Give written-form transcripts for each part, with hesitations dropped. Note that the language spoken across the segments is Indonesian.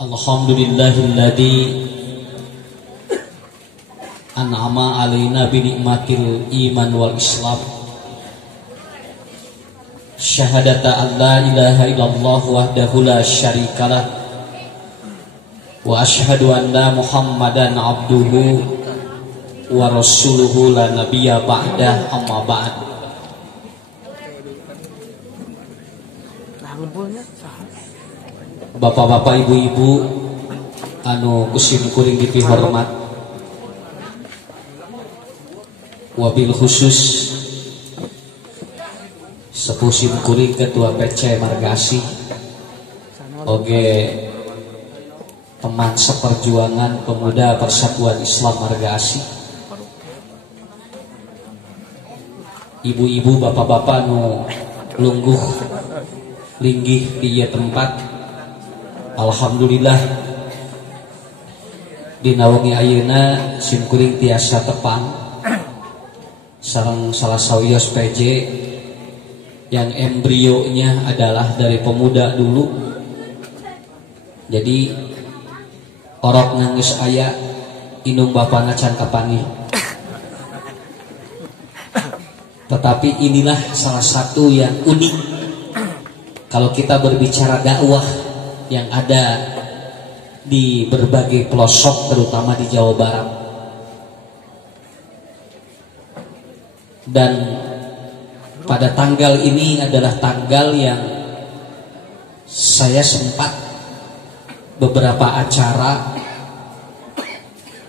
Alhamdulillahilladzi an'ama alaina bi nikmatil iman wal islam. Syahadata an la ilaha illallah wahdahu la syarikalah wa asyhadu anna Muhammadan abduhu wa rasuluhu la nabiyya ba'dah, amma ba'd. Bapak-bapak, ibu-ibu anu kusim kuring dipihormat, wabil khusus sepuh sim kuring ketua PC Margasi, oge teman seperjuangan pemuda Persatuan Islam Margasi, ibu-ibu, bapak-bapak anu lungguh linggih di ieu tempat. Alhamdulillah dina wengi ayeuna sim kuring tiasa tepang sareng salah sawios PJ yang embrionya adalah dari pemuda dulu. Jadi orok nangis aya inung bapana can kapangi. Tetapi inilah salah satu yang unik kalau kita berbicara dakwah yang ada di berbagai pelosok, terutama di Jawa Barat. Dan pada tanggal ini adalah tanggal yang saya sempat beberapa acara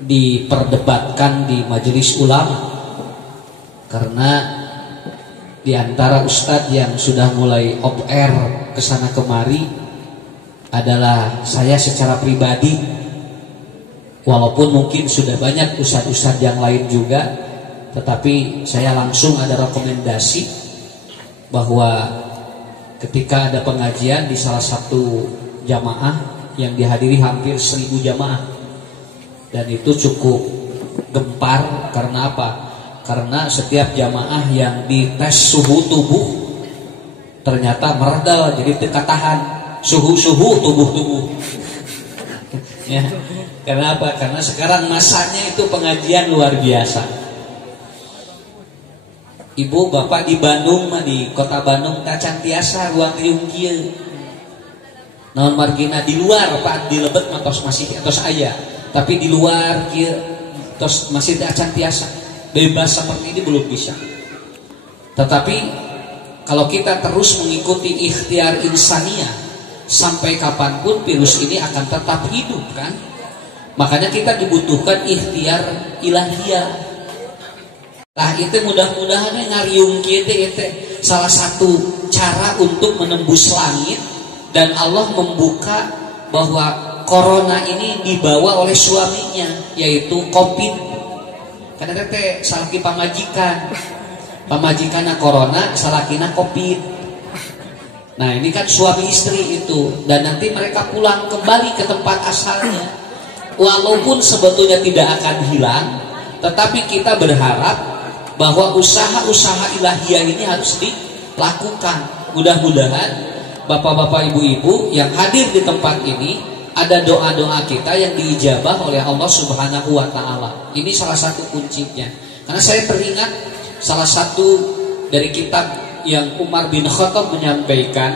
diperdebatkan di majelis ulama, karena di antara ustadz yang sudah mulai off air kesana kemari adalah saya secara pribadi, walaupun mungkin sudah banyak ustadz-ustadz yang lain juga, tetapi saya langsung ada rekomendasi bahwa ketika ada pengajian di salah satu jamaah yang dihadiri hampir 1000 jamaah, dan itu cukup gempar. Karena apa? Karena setiap jamaah yang dites suhu tubuh ternyata meredal, jadi teka tahan suhu tubuh. Ya. Karena apa? Karena sekarang masanya itu pengajian luar biasa. Ibu bapak di Bandung, di kota Bandung tacan tiasa ruang riung kieu. Naon margina di luar Pak di Lebet matos masih atos aya, tapi di luar kieu tos masih tacan tiasa. Bebas seperti ini belum bisa. Tetapi kalau kita terus mengikuti ikhtiar insaniyah, sampai kapanpun virus ini akan tetap hidup kan. Makanya kita dibutuhkan ikhtiar ilahiyah. Nah itu mudah-mudahan ngariung kieu teh salah satu cara untuk menembus langit, dan Allah membuka bahwa corona ini dibawa oleh suaminya, yaitu COVID. Karena teh salaki pamajikanna corona, salakina COVID. Nah ini kan suami istri itu, dan nanti mereka pulang kembali ke tempat asalnya. Walaupun sebetulnya tidak akan hilang, tetapi kita berharap bahwa usaha-usaha ilahiyah ini harus dilakukan. Mudah-mudahan bapak-bapak, ibu-ibu yang hadir di tempat ini, ada doa-doa kita yang diijabah oleh Allah Subhanahu wa Ta'ala. Ini salah satu kuncinya. Karena saya teringat salah satu dari kitab yang Umar bin Khattab menyampaikan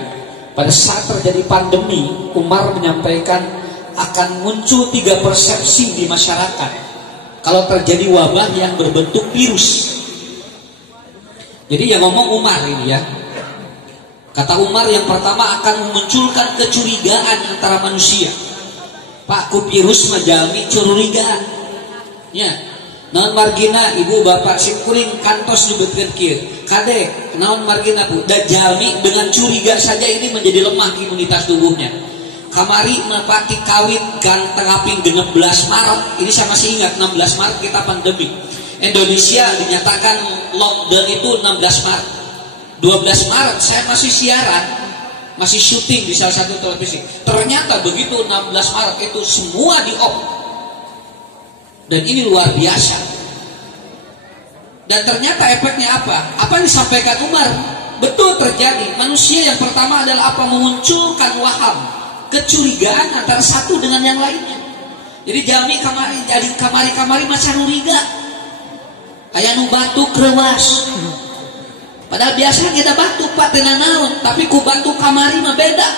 pada saat terjadi pandemi. Umar menyampaikan akan muncul 3 persepsi di masyarakat kalau terjadi wabah yang berbentuk virus. Jadi yang ngomong Umar ini ya, kata Umar yang pertama akan memunculkan kecurigaan antara manusia. Pak ku virus menjalmi curigaan ya. Naon margina ibu bapak sim kuring kantos nyebutkeun kieu. Kadek, naon margina Bu? Jalmi dengan curiga saja ini menjadi lemah imunitas tubuhnya. Kamari nepati kawin tengaping 16 Maret. Ini saya masih ingat 16 Maret kita pandemi. Indonesia dinyatakan lockdown itu 16 Maret. 12 Maret saya masih siaran, masih syuting di salah satu televisi. Ternyata begitu 16 Maret itu semua di-off. Dan ini luar biasa. Dan ternyata efeknya apa? Apa yang disampaikan Umar betul terjadi. Manusia yang pertama adalah apa? Memunculkan waham, Kecurigaan antara satu dengan yang lainnya. Jadi jami kamari jadi kamari macan uriga. Kayak nu batuk krewas. Padahal biasanya kita batuk Pak teu naon, tapi ku batuk kamari mah beda.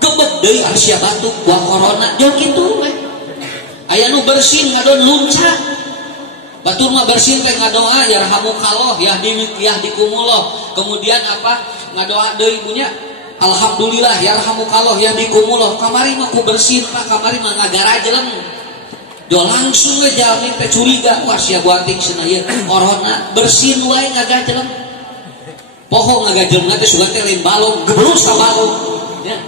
Gebeg deui sia batuk buah corona jauh kitu we. Aya nu bersin ngadon lunca. Batur mah bersin teh ngadoa yarhamukallah yahdikumullah. Kemudian apa? Ngadoa deui ibunya alhamdulillah yarhamukallah yahdikumullah. Kamari mah ku bersin Pak, kamari mah ngagarajelem. Do langsung we jalmi teh curiga, wah sia guanting cenah ieu corona bersin wae ngagajelem. Poho ngagajelem teh sugan teh lain balong, gebrus ka balong. Ya.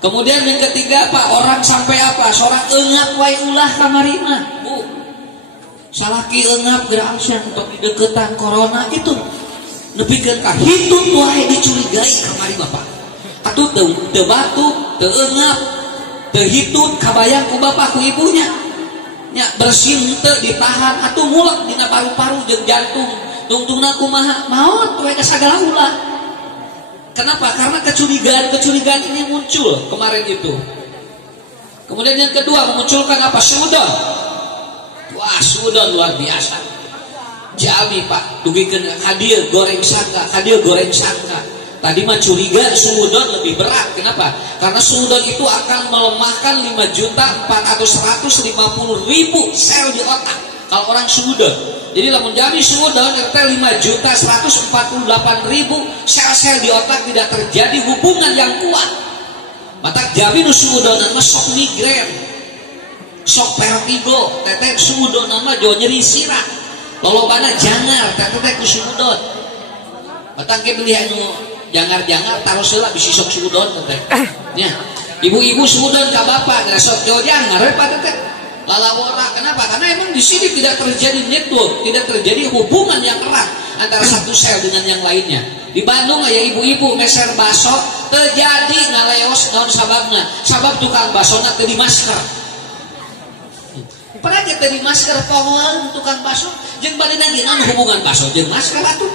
Kemudian yang ketiga Pak, orang sampai apa? Seorang eungap wae ulah kamari mah. Bu. Salaki eungap gerangsang tapi deketan corona itu. Nepikeun ka hitut wae dicurigai kamari Bapak. Atuh teu batuk, teu eungap, teu hitut kabayang ku bapak ku ibunya. Nya bersin teu ditahan atuh mulek dina paru-paru jeung jantung. Tungtungna kumaha? Maot we ka sagala ulah. Kenapa? Karena kecurigaan ini muncul kemarin itu. Kemudian yang kedua memunculkan apa? Suudon. Wah, suudon luar biasa. Jami Pak, dugikeun hadir goreng sangka. Tadi mah curiga suudon lebih berat. Kenapa? Karena suudon itu akan melemahkan 5.450.000 sel di otak kalau orang suudon. Jadi lamun jami suudon RT 5.148.000 sel-sel di otak tidak terjadi hubungan yang kuat. Mata jami nu suudonan mah sok migren, sok vertigo, teteh suudonan mah jo nyeri sirah. Lolobana jangar, teteh ku suudon. Mata ke beli anu jangar-jangar taruh heula bisi sok suudon teteh. Nya, ibu-ibu suudon ka bapak sok jo jangar we Pak teteh. Lalawora, kenapa? Karena emang di sini tidak terjadi network, tidak terjadi hubungan yang erat antara satu sel dengan yang lainnya. Di Bandung ya ibu-ibu meser baso terjadi ngaleos naon sababna. Sabab tukang basona teu di masker. Pernah teu di masker pohon tukang baso jeung bari naon hubungan baso jeung masker atuh.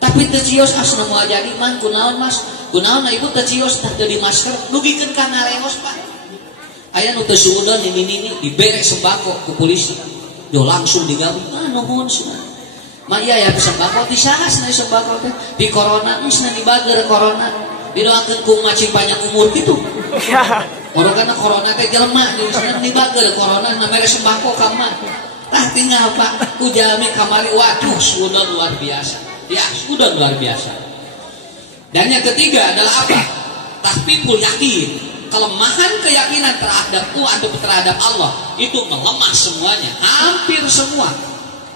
Tapi teu cios asna moal jadi man kunaon Mas? Kunaon ibu teu cios teh di masker dugikeun ka ngaleos Pak. Aya nu teu suudon ini dibere sembako ku polisi. Yo langsung digabung. Nuhun cenah. Ma iya ya sembako disahas na sembako teh. Di corona geus na dibager corona. Didoakeun ku macing panjang umur kitu. Orangna corona teh jelema geus na dibager corona na mere sembako ka mah. Tah tinggal Pak ku jalmi kamari waduh suudon luar biasa. Ya, suudon luar biasa. Dan yang ketiga adalah apa? Tahfiful yakin. Kelemahan keyakinan terhadap Tuhan atau terhadap Allah itu melemah semuanya, hampir semua.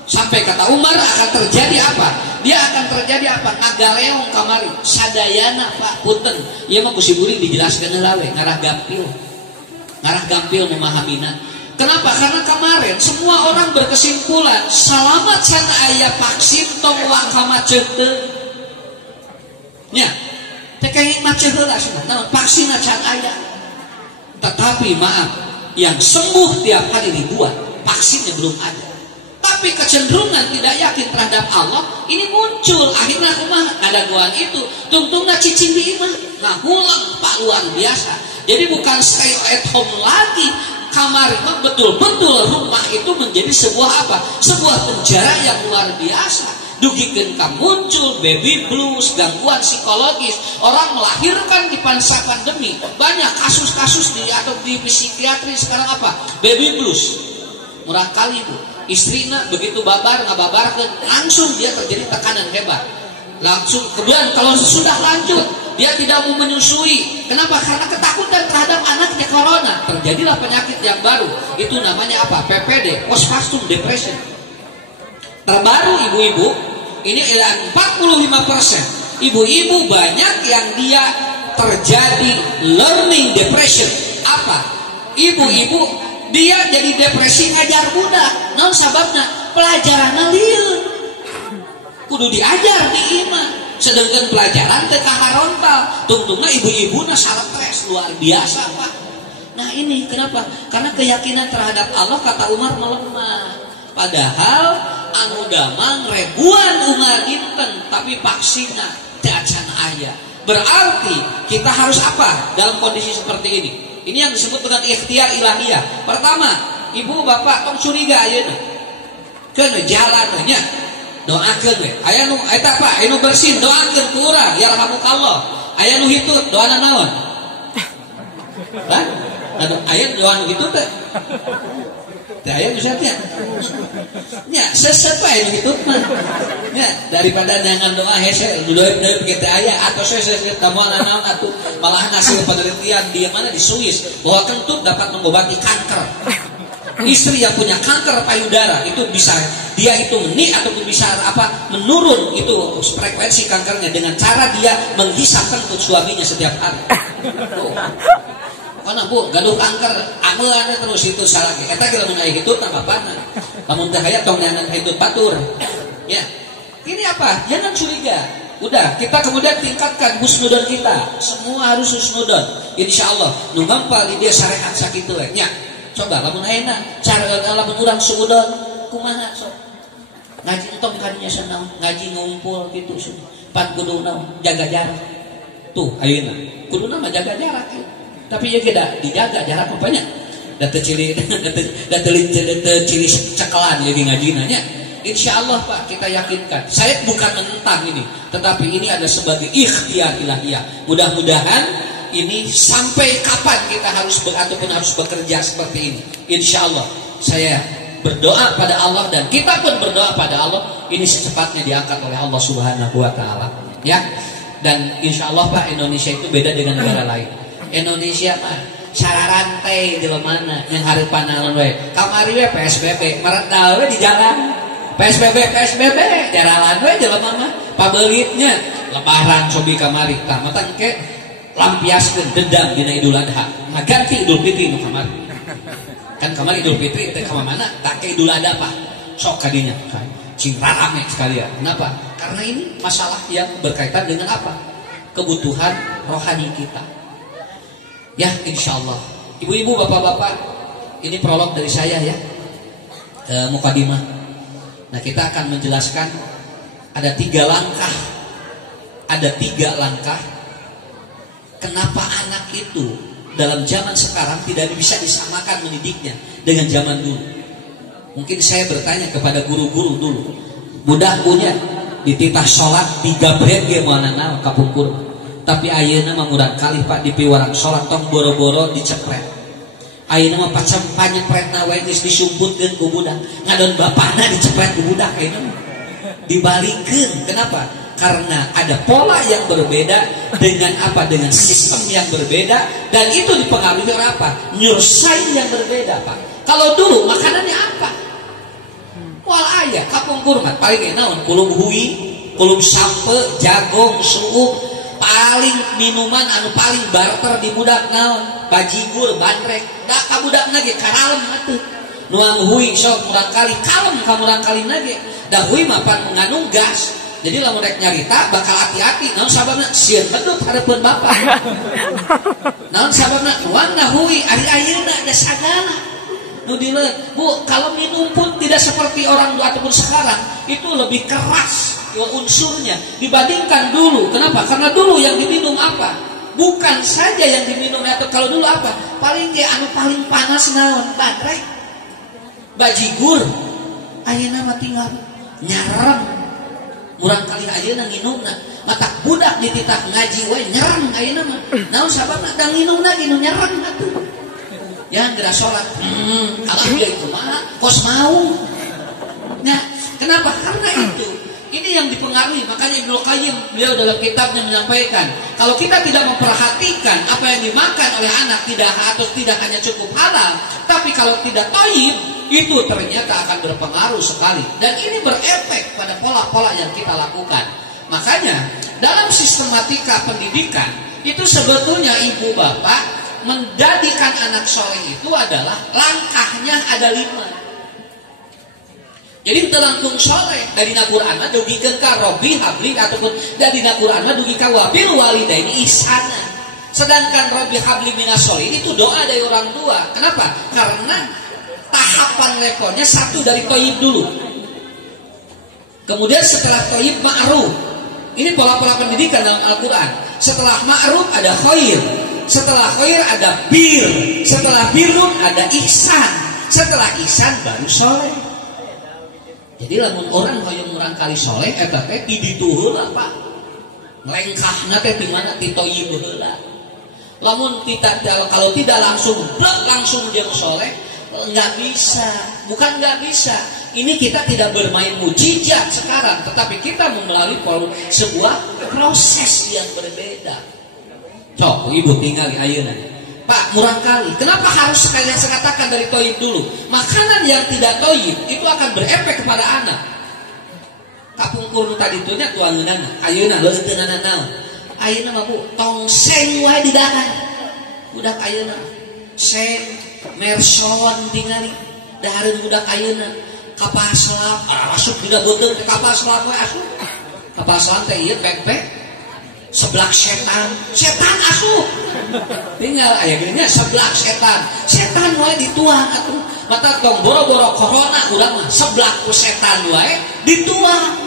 Sampai kata Umar akan terjadi apa? Dia akan terjadi apa? Ngagaleong kamari, sadayana Pak punten. Ieu mah ku si Buring dijelaskeun heula we, ngarah gampil memahaminya. Kenapa? Karena kemarin semua orang berkesimpulan salamat sana aya vaksin tong wakamaceuk teu. Nya teh macet heula cenah vaksin can aya. Tetapi maaf, yang sembuh tiap hari ribuan, vaksinnya belum ada. Tapi kecenderungan tidak yakin terhadap Allah ini muncul. Akhirnya kumaha ngadaguan itu tungtungna cicing di imah ngahulang Pak luar biasa. Jadi bukan stay at home lagi. Kamar mah betul-betul rumah itu menjadi sebuah apa? Sebuah penjara yang luar biasa. Dugikeun ka muncul baby blues, gangguan psikologis, orang melahirkan di masa pandemi. Banyak kasus-kasus atau di psikiatri sekarang apa? Baby blues. Murah kali Bu. Istrina begitu ngababarkeun, langsung dia terjadi tekanan hebat. Langsung kemudian kalau sudah lanjut, dia tidak mau menyusui. Kenapa? Karena ketakutan terhadap anaknya corona. Terjadilah penyakit yang baru. Itu namanya apa? PPD, postpartum depression. Terbaru ibu-ibu ini ada 45%. Ibu-ibu banyak yang dia terjadi learning depression. Apa? Ibu-ibu dia jadi depresi ngajar budak. Naon sababna? Pelajaranna lieur. Kudu diajar di imah. Sedangkan pelajaran teh kaharontal. Tungtungna ibu-ibuna stres luar biasa Pak. Nah ini kenapa? Karena keyakinan terhadap Allah kata Umar melemah. Padahal anu damang ribuan umat inten tapi vaksinna teu acan aya. Berarti kita harus apa dalam kondisi seperti ini? Ini yang disebut dengan ikhtiar ilahiyah. Pertama, ibu bapak tong curiga ayeuna. Keun jalan nya. Doakeun we. Aya nu eta apa? Aya nu bersin doakeun ku urang, ya rahmukallah. Aya nu hitut doana naon? Hah? Anu aya doa nu hitut teh. Teh aya bisa teh. Nya sesep aya nu hitut mah. Nya daripada jangan doa hese deui kitu aya atau sesep kamu naon atuh malah hasil penelitian di mana di Swiss bahwa kentut dapat mengobati kanker. Istri yang punya kanker payudara itu bisa dia itu ataupun bisa menurun itu frekuensi kankernya dengan cara dia menghisap kentut suaminya setiap hari. Karena bu gaduh kanker ameun terus itu salah ge. Eta ge lamun aya hitut tambah pana. Lamun teu aya tong neangan hitut batur. Ya. Ini apa? Jangan curiga. Udah, kita kemudian tingkatkan husnudon kita. Semua harus husnudon. Insyaallah nu gampang dia syariat sakitu we nya. Coba lamun ayeuna cara lamun urang suudon kumaha sok ngaji entong kadinya sanaon ngaji ngumpul gitu pan kudu naon jaga jarak tuh ayeuna kuduna mah jaga jarak ya. Tapi ya tidak dijaga jarak apanya da teu ciri da teu ciri cekelan jadi ngajina nya. Insyaallah Pak kita yakinkan saya bukan menentang ini tetapi ini ada sebagai ikhtiar ilahiyah. Mudah-mudahan ini sampai kapan kita harus ataupun harus bekerja seperti ini. Insya Allah saya berdoa pada Allah dan kita pun berdoa pada Allah ini secepatnya diangkat oleh Allah Subhanahu Wa Taala. Ya, dan insya Allah Pak Indonesia itu beda dengan negara lain. Indonesia mah cara rantai di mana yang hari panangan we kamari we PSBB merendah we di jalan PSBB jalan we jelema mah pabeulitnya lebaran cobi kamari tah mata engke lampiaskeun dendam dina Idul Adha. Nah, ganti Idul Fitri nu kamari. Kan kamari Idul Fitri teh ka mana? Tak ke Idul Adha Pak. Sok kadinya. Cing rame sekalian. Kenapa? Karena ini masalah yang berkaitan dengan apa? Kebutuhan rohani kita. Ya, insyaallah. Ibu-ibu, bapak-bapak, ini prolog dari saya ya. Mukadimah. Nah, kita akan menjelaskan ada 3 langkah. Ada 3 langkah kenapa anak itu dalam zaman sekarang tidak bisa disamakan mendidiknya dengan zaman dulu. Mungkin saya bertanya kepada guru-guru dulu. Budak punya dititah sholat 3 brek ge moal naon kapungkur. Tapi ayeuna mah murang kali Pak dipiwarang sholat tong boro-boro dicepret. Ayeuna mah pacem panyepretna we geus disumputkeun ku budak. Ngadon bapana dicepret ku budak ayeuna. Dibalikeun. Kenapa? Karena ada pola yang berbeda dengan apa? Dengan sistem yang berbeda dan itu dipengaruhi oleh apa? Nyursain yang berbeda Pak. Kalau dulu makanannya apa? Wal aya kapung kurmat paling naon? Kulum hui, kulum sampe, jagong, suuk, paling minuman anu paling barter di budak naon? Bajigur, bandrek. Da ka budakna ge karalem atuh. Nuang hui sok murang kali kalem ka murang kali nage. Da hui mah pan mengandung gas. Jadi lamun rek nyarita bakal hati-hati. Naon sababna? Sieun bedut hareupeun bapak. Naon sababna? Nuangna hui ari ayeuna da sagala. Nu dileut. Bu, kalau minum pun tidak seperti orang dulu ataupun sekarang, itu lebih keras unsurnya dibandingkan dulu. Kenapa? Karena dulu yang diminum apa? Bukan saja yang diminum atau kalau dulu apa? Paling ge anu paling panas naon? Bandrek. Bajigur. Ayeuna mah tinggal nyareng. Murang kali ayeuna nginumna mata budak dititah ngaji we nyerang ayeuna mah naon sababna da nginumna ge nu nyerang atuh ya geura salat kalau dia itu mah kos mau nah kenapa karena itu ini yang dipengaruhi makanya Ibnu Qayyim beliau dalam kitabnya menyampaikan kalau kita tidak memperhatikan apa yang dimakan oleh anak tidak hanya cukup halal tapi kalau tidak thayyib itu ternyata akan berpengaruh sekali dan ini berefek pada pola-pola yang kita lakukan. Makanya dalam sistematika pendidikan itu sebetulnya ibu bapak menjadikan anak soleh itu adalah langkahnya ada 5. Jadi telangkung soleh dari Al-Quran dugikeun ka Robbi habli ataupun dari Al-Quran dugi ka wabil walidaini ihsana. Sedangkan Robbi habli minas sholihin itu doa dari orang tua. Kenapa? Karena tahapan levelnya 1 dari thayyib dulu. Kemudian setelah thayyib ma'ruf. Ini pola-pola pendidikan dalam Al-Quran. setelah ma'ruf ada khair, setelah khair ada bir, setelah birun ada ihsan, setelah ihsan baru soleh. Jadi lamun orang hoyong murangkali soleh eta teh kiditu heula Pak. Melengkahna teh di mana ti thayyib heula. Lamun tidak, kalau tidak langsung dia soleh, nggak bisa. Bukan nggak bisa. Ini kita tidak bermain mujizat sekarang, tetapi kita melalui sebuah proses yang berbeda. Cok, ibu tinggal di ayeuna. Pak, murang kali. Kenapa harus sekalian saya katakan dari toyib dulu? Makanan yang tidak toyib itu akan berefek kepada anak. Kapungkur tadi tuh nya tuangeunana. Ayeuna leueuh teu naon. Ayeuna mah Bu, tongseng wae di dana. Budak ayeuna. Seng, merson tingali. Dahareun budak ayeuna. Kapal selam, asup tidak beuteung ke kapal selam wae asup. Kapal selam teh ieu pek-pek. Seblak setan asup. Tinggal aya geunya seblak setan wae dituang atuh. Mata tong boro-boro corona urang mah seblak ku setan wae dituang.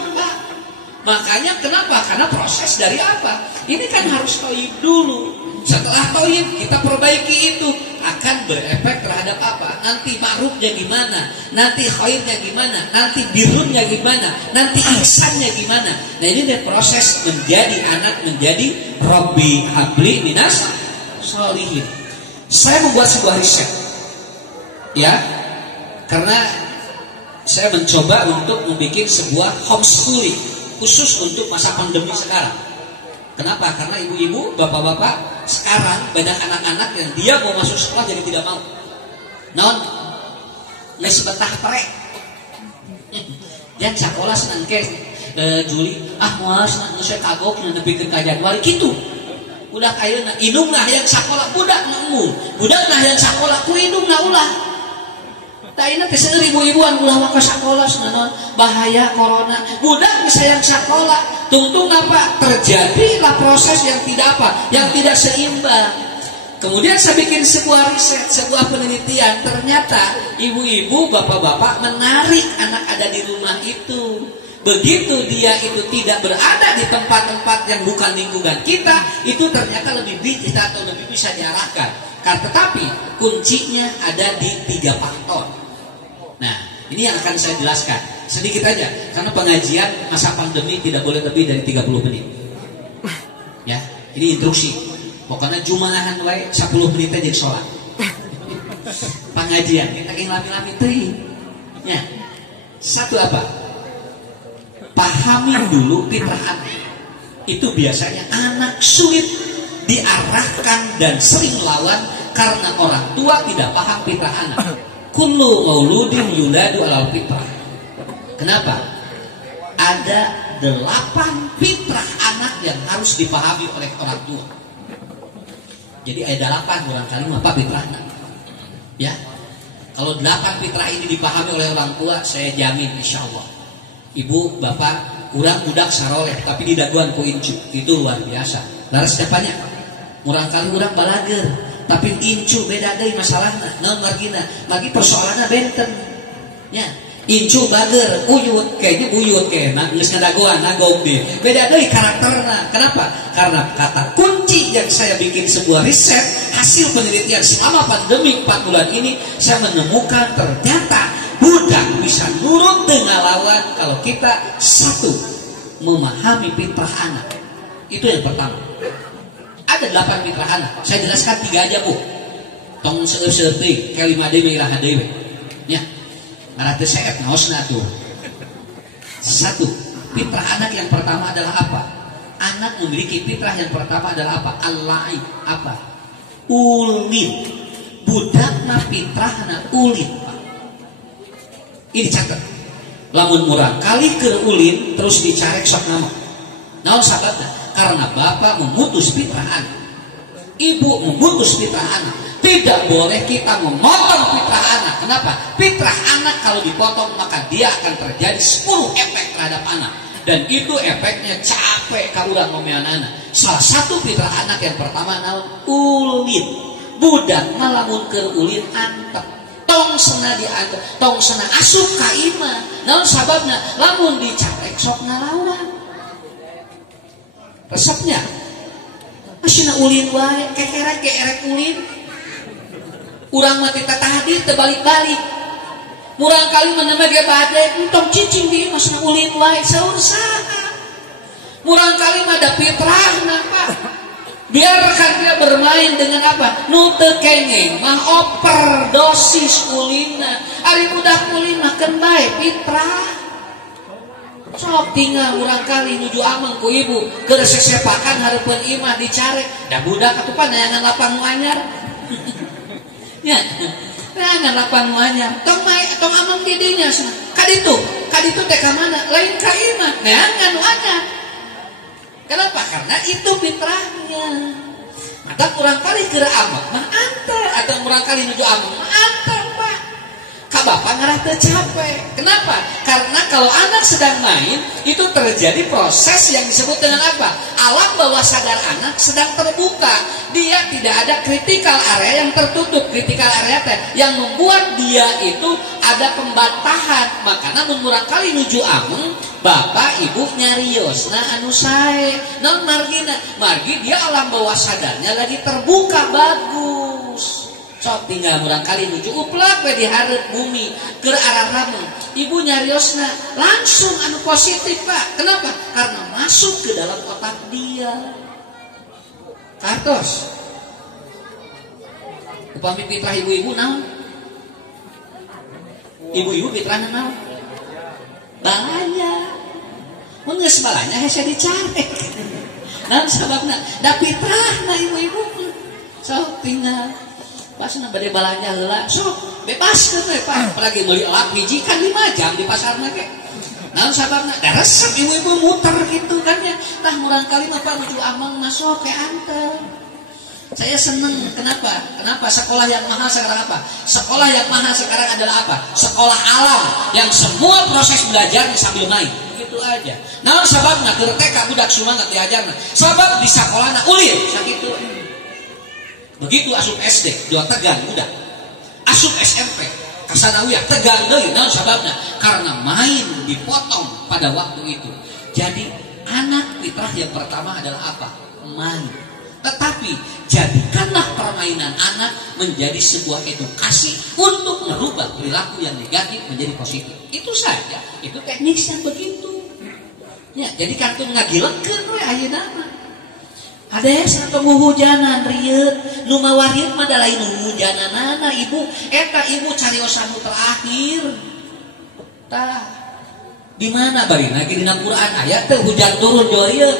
Makanya kenapa? Karena proses dari apa? Ini kan harus toyib dulu. Setelah toyib kita perbaiki itu, akan berefek terhadap apa? Nanti ma'rufnya gimana? Nanti khairnya gimana? Nanti birunnya gimana? Nanti ihsannya gimana? Nah ini deh proses menjadi anak, menjadi Rabbi habli minas sholihin. Saya membuat sebuah riset, ya, karena saya mencoba untuk membuat sebuah homeschooling khusus untuk masa pandemi sekarang. Kenapa? Karena ibu-ibu, bapak-bapak sekarang banyak anak-anak yang dia mau masuk sekolah jadi tidak mau. Non, geus betah prek. Dia sekolah senang ke Juli, moal senang geus kagok nepikeun ka jadwal kitu. Budak ayeuna indungna hayang sakola, budak nemu. Budakna hayang sakola ku indungna ulah. Da ina teh seueur ibu-ibuan ulah ka sakola naon bahaya corona. Budak geus hayang sakola. Tungtung apa? Terjadilah proses yang tidak apa? Yang tidak seimbang. Kemudian saya bikin sebuah riset, sebuah penelitian. Ternyata ibu-ibu, bapak-bapak menarik anak ada di rumah itu. Begitu dia itu tidak berada di tempat-tempat yang bukan lingkungan kita, itu ternyata lebih bisa atau lebih bisa diarahkan. Tetapi kuncinya ada di 3 faktor. Nah, ini yang akan saya jelaskan. Sedikit aja, karena pengajian masa pandemi tidak boleh lebih dari 30 menit. Ya, ini instruksi. Pokoknya jumahan wae 10 menit aja sholat. Pengajian, kita ingin lami-lami teuing. Ya. Satu apa? Pahami dulu fitrah anak. Itu biasanya anak sulit diarahkan dan sering lawan karena orang tua tidak paham fitrah anak. Kullu mauludin yuladu alal fitrah. Kenapa? Ada 8 fitrah anak yang harus dipahami oleh orang tua. Jadi ada 8 barangkali apa fitrah anak. Ya. Kalau 8 fitrah ini dipahami oleh orang tua, saya jamin insya Allah. Ibu, bapak, kurang budak saroleh, tapi di daguan ku incu. Itu luar biasa. Laras siapanya? Barangkali kurang balager, tapi incu beda deui masalahna. Naon margina? Lagi persoalannya benten. Ya. Incu bager, uyut, kayaknya uyut kayaknya, geus ngadagoan, nagog deh. Beda deui karakterna. Kenapa? Karena kata kunci yang saya bikin sebuah riset, hasil penelitian selama pandemi 4 bulan ini, saya menemukan ternyata budak bisa nurut dengan lawan kalau kita satu, memahami fitrah anak. Itu yang pertama. Ada 8 fitrah anak. Saya jelaskan 3 aja, Bu. Tong seueur-seueur teuing, kelima deui iraha deui. Ya. Arate seet naosna tuh. Satu, fitrah anak yang pertama adalah apa? Anak memiliki fitrah yang pertama adalah apa? Al-la'i, apa? Ulin. Budak mah fitrahna ulin, Pak. Ini catat. Lamun murang kali ke ulin terus dicarek sok nama. Naon sababna? Karena bapak memutus fitrah anak. Ibu memutus fitrah anak. Tidak boleh kita memotong fitrah anak. Kenapa? Fitrah anak kalau dipotong maka dia akan terjadi 10 efek terhadap anak. Dan itu efeknya capek kaurang ngomean anak. Salah satu fitrah anak yang pertama naon? Ulin. Budak malamun keur ulin antep. Tong sena diantep, tong sena asup ka imah. Naon sababna? Lamun dicarek sok ngalawan. Resepnya Asina ulin wae, kekerek ulin. Urang mati tadi terbalik-balik. Murang kali menemui dia bade, entong cicing di masna ulin wae saur saha. Murang kali mah ada fitrahna, Pak. Biarkan dia bermain dengan apa? Nu teu kengeng mah overdosis ulina. Ari budak ulin mah keun bae fitrah. Sok tinggal urang kali nuju ameng ku ibu keur sesepakan hareupeun imah dicarek da budak atuh panayangan lapang nu anyar. Ya, nayangan lapang nu anyar. Tong ameng di dinya cenah. Kaditu teh ka mana? Lain ka imah, nayangan nu anyar. Kenapa? Karena itu fitrahnya. Mata urang kali keur ameng mah antar atau urang kali nuju ameng mah antar, Pak. Ka bapak ngarah teu capek. Kenapa? Karena kalau anak sedang main itu terjadi proses yang disebut dengan apa? Alam bawah sadar anak sedang terbuka. Dia tidak ada critical area yang tertutup. Critical area yang membuat dia itu ada pembantahan. Makanya murang kali nuju ameng bapak ibu nyarios nah anu sae non margi dia alam bawah sadarnya lagi terbuka bagus. Sok tinggal murang kali nuju uplak we di hareup bumi keur arah rameng. Ibu nyariosna langsung anu positif, Pak. Kenapa? Karena masuk ke dalam otak dia. Kartos. Upami fitrah ibu-ibu naon? Ibu-ibu fitrahna naon? Balanya. Mun geus balanya hese dicarek. Naon sababna? Da fitrahna ibu-ibu. Sok tinggal pasna bade balanja heula sok bebaskeun we Pak. Apalagi meuli elak hiji kan 5 jam di pasar mah ge. Naon sababna? Da resep ibu-ibu muter gitu kan ya. Tah murang kali mah Pak nuju amang masuk ke anter. Saya seneng. Kenapa? Kenapa? Sekolah yang mahal sekarang apa? Sekolah yang mahal sekarang adalah apa? Sekolah alam yang semua proses belajarnya sambil main. Begitu aja. Naon sababna? Keur TK budak sumangat diajarna. Sabab di sakolana ulin sakitu. Begitu asup SD, jual tegang budak. Asup SMP, kasanawiyah tegang deui. Naon sababna? Karena main dipotong pada waktu itu. Jadi anak fitrah yang pertama adalah apa? Main. Tetapi jadikanlah permainan anak menjadi sebuah edukasi untuk merubah perilaku yang negatif menjadi positif. Itu saja. Itu teknisnya begitu. Ya, jadi kantun ngagilekeun we ayeuna mah. Hades atau hujanan riet nu mawariet mah da lain hujananana ibu eta ibu cariosan nu terakhir tah di mana bari lagi dina Quran aya teh hujan turun joieun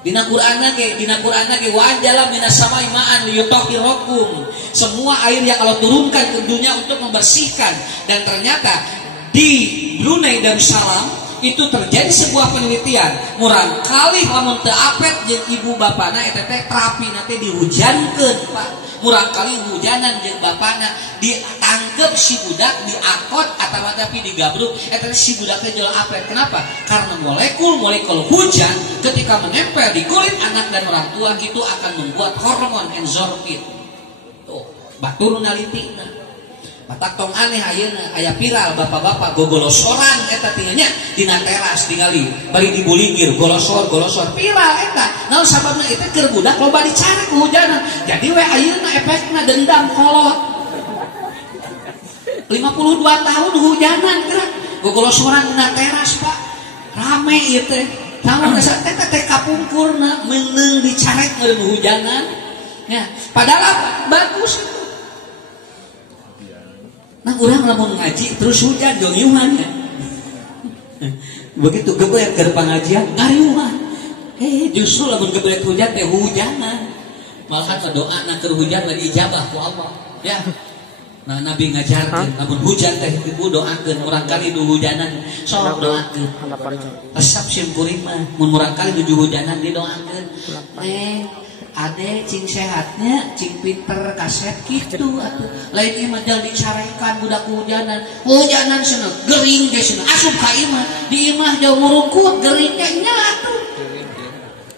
dina Quran ge wa anjala minas samai ma'an liyutahhirakum semua air yang Allah turunkan ke dunia untuk membersihkan dan ternyata di Brunei Darussalam itu terjadi sebuah penelitian murang kali lamun teu apet jeung ibu bapana eta teh terapi nanti dihujankeun Pak murang kali hujanan jeung bapana ditangkep si budak diakot atawa tapi digabruk eta si budak teh jual apet. Kenapa? Karena molekul hujan ketika menempel di kulit anak dan orang tua itu akan membuat hormon endorfin. Tuh batur nalitina matak tong aneh ayeuna aya viral bapak-bapak gogolosoran eta tinggalnya dina teras tingali bari dibulingir golosor viral eta naon sababna eta keur budak loba dicarek hujanan jadi we ayeuna efekna dendam kolot 52 tahun hujanan gerak gogolosoran dina teras Pak rame ieu teh tamun geus eta teh kapungkurna meunang dicarek ngeureun hujanan ya padahal apa bagus itu. Nah urang lamun ngaji terus hujan jonyuhan ya. Begitu gebeuk keur pangajian ngariuhan. Justru lamun gebeuk hujan teh hujanan. Malahan doana keur hujan lagi ijabah ku Allah. Ya. Nah Nabi ngajarkeun lamun hujan teh ibu doakeun urang kali nu hujanan sok doakeun. Resep sim kuring mah mun urang kali nuju hujanan didoakeun. Ade cing sehatnya cing pinter kaset gitu atuh lain ieu mah jangan dicarekan budak hujanan cenah gering ge cenah asup ka imah di imah jauh ngurungkut gering ge nya atuh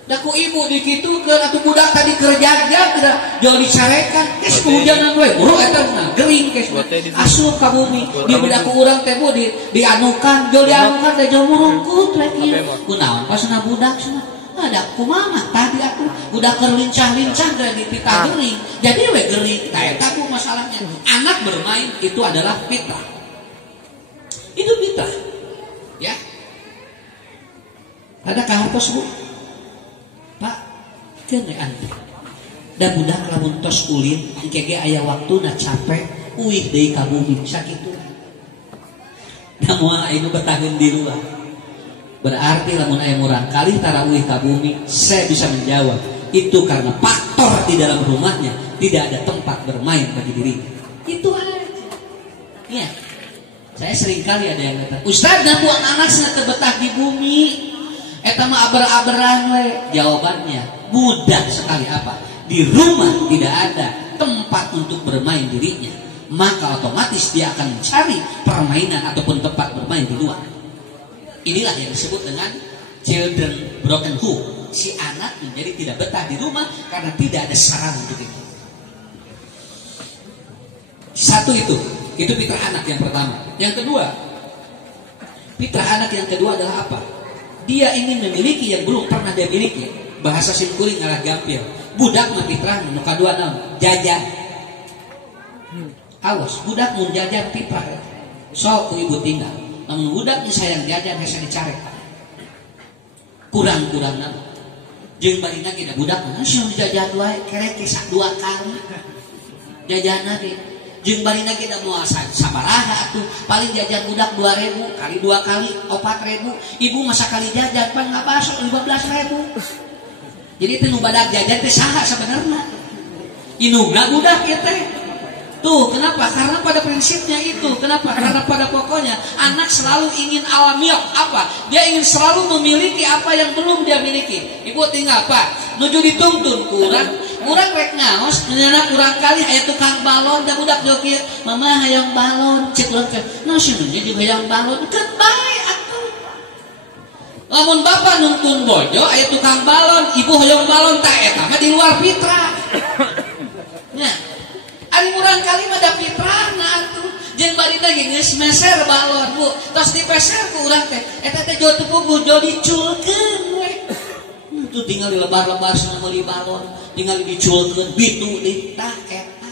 da ku ibu dikitukeun atuh budak tadi keur jag-jag jauh dicarekan geus hujanan we buru eta mah gering ge asup ka bumi di budak ku urang teh bu dianukan jauh dianukan teh jauh ngurungkut lagi kunaon pasna budak cenah ada kumaha tadi aku udah kerlincah-lincah dari pita gering jadi we gering kayak tabu masalahnya. Anak bermain itu adalah fitrah, itu fitrah ya. Ada kahartos Bu Pak kene anti dan budak lamun tos ulin engke aya waktuna capek uih deui ka bumi sakitu namun anu bertahun di luar. Berarti lamun aya murang kali tarawih ka bumi, saya bisa menjawab itu karena faktor di dalam rumahnya tidak ada tempat bermain bagi dirinya. Itu aja. Iya. Saya sering kali ada yang kata, "Ustaz, nah buang anak sana betah di bumi." Eta mah aber-aberan we. Jawabannya mudah sekali apa? Di rumah tidak ada tempat untuk bermain dirinya, maka otomatis dia akan mencari permainan ataupun tempat bermain di luar. Inilah yang disebut dengan children broken home. Si anak menjadi tidak betah di rumah karena tidak ada sarana untuk itu. Satu itu fitrah anak yang pertama. Yang kedua, fitrah anak yang kedua adalah apa? Dia ingin memiliki yang belum pernah dia miliki. Bahasa simkuring ngalah gampil. Budak mah fitrah nu kadua naon? Jajan. Awas, budak mun jajan fitrah. Sok ku ibu tinggal. Namun budak sayang jajan hese dicarek. Kurang-kurang nama. Jeung barina kita budak mah sieun jajan wae kerek sak 2 kali. Jajanna ge. Jeung barina kita moal sabaraha atuh. Paling jajan budak 2.000 kali 2 kali 4.000. Ibu masa kali jajan pan ngabaso 15.000. Jadi teh nu badak jajan teh saha sabenerna? Inungna budak ieu teh. Tuh, kenapa? Karena pada prinsipnya itu. Kenapa? Karena pada pokoknya anak selalu ingin alamiah apa? Dia ingin selalu memiliki apa yang belum dia miliki. Ibu tinggal Pak, nuju dituntun kurang rek ngaos, nyana kurang kali aya tukang balon, da budak joki, mama hayang balon, cek urang teh. Nah, sebenarnya juga hayang balon, keun bae atuh. Lamun bapak nuntun bojo aya tukang balon, ibu hayang balon tah eta mah di luar fitrah. Nya ari murang kali mah da fitrahna atuh. Jeung barina ge geus meser balon, Bu. Tos dipeser ku urang teh. Eta teh jo teu puguh jo diculkeun we. Tuh tinggal dilebar-lebar sana meuli balon, tinggal diculkeun bitu deui tah eta.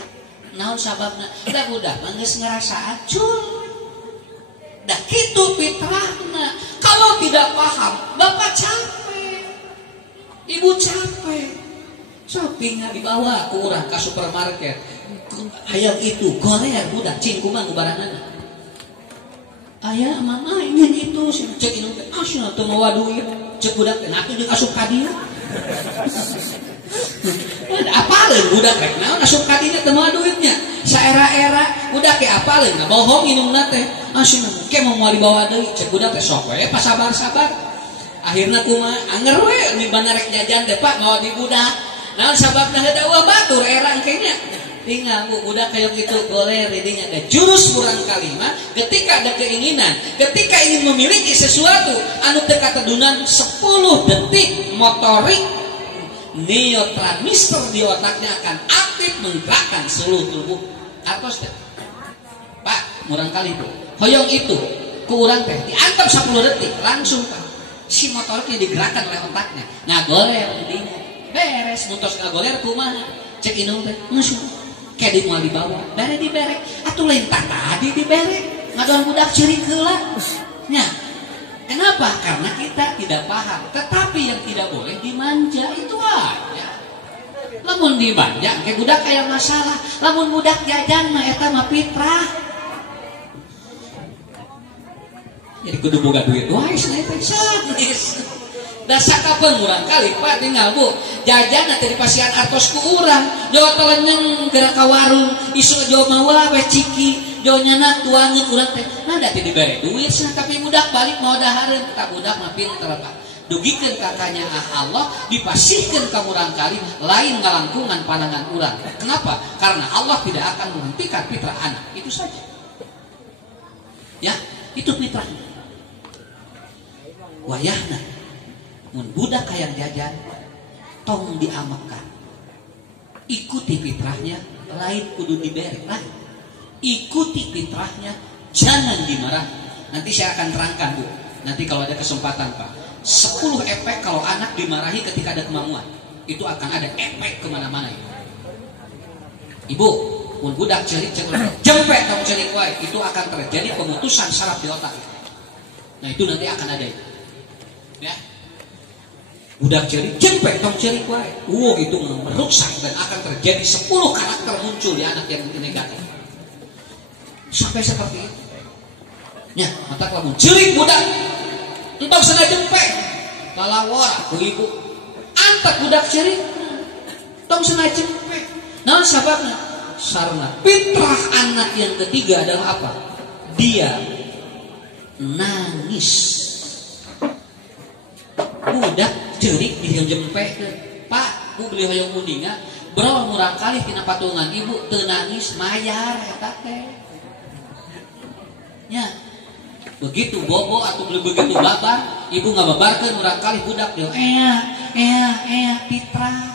Naon sababna? Da budak mah geus ngarasa acul. Da kitu fitrahna. Kalau tidak paham, bapak capek. Ibu capek. Shoppingnya dibawa ku urang ka supermarket. Hayang itu goler budak cing kumaha nu baranana. Aya mama ingin itu cek inu teh asna teu mawa duit. Cek budak teh nah jeung asup ka dieu. Apaleun budak rek naon asup ka dieu teu mawa duitnya. Saera-era budak ge apaleun bohong inungna teh. Asna ke mau dibawa deui cek budak teh sok we pasabar-sabar. Akhirna kumaha anger we di bandar rek jajan teh Pak mawa di budak. Naon sababna heuh wah batur era engkenya. Tinggal budak kayak gitu boleh readingnya ada jurus kurang kalimat ketika ada keinginan, ketika ingin memiliki sesuatu anu teu katadunan 10 detik motorik neurotransmitter di otaknya akan aktif menggerakkan seluruh tubuh. Artos teh Pak murang kali itu hoyong itu ku urang teh diantar 10 detik langsung Pak si motoriknya digerakkan oleh otaknya ngagoler readingnya beres mutos ngagoler kumaha cek inung teh ngeusuh kayak di mau dibawa, bere diberek, atuh lain tadi diberek, ngadoan budak ciri heula. Nya, kenapa? Karena kita tidak paham. Tetapi yang tidak boleh dimanja itu aja. Lamun dimanja, kayak budak kayak masalah. Lamun budak jajan mah eta mah fitrah. Jadi kudu boga duit wae cenah teh. Da sakapeung urang kali Pak tinggal Bu jajan nanti di pasian artos ku urang jawa telenyeng gerak ka warung isu jawa mawa we ciki jawa nyana tuangeun urang teh nah da teh dibere duit cenah tapi budak balik mau dahareun tak budak mah pinter Pak dugikeun kakanya Allah dipasihkeun ka urang kali lain ngalangkungan pandangan urang. Kenapa? Karena Allah tidak akan menghentikan fitrah anak itu saja ya itu fitrahnya wayahna mun budak hayang jajan tong diamakan ikuti fitrahnya lain kudu dibere lain ikuti fitrahnya jangan dimarah. Nanti saya akan terangkan Bu nanti kalau ada kesempatan Pak 10 efek kalau anak dimarahi ketika ada kemauan. Itu akan ada efek kemana-mana. Ibu, mun budak cerik jempek kamu cerik wae, itu akan terjadi pemutusan saraf di otak. Nah itu nanti akan ada itu. Ya. Budak cerik jempek kamu cerik wae. Itu merusak dan akan terjadi 10 karakter muncul di anak yang negatif. Sampai seperti itu. Ya, mata kamu cerik budak. Entah sana jempek. Lalawara ku ibu. Antak budak cerik. Tong sana jempek. Nah, sababna sarana fitrah anak yang ketiga adalah apa? Dia nangis. Budak cerik diam jempek. Pak, ku beli hoyong mundinga. Berawal murang kali tina patungan ibu teu nangis mayar eta teh. Ya. Begitu bobo atau begitu babar, ibu ngababarkeun murang kali budak dia. Fitrah.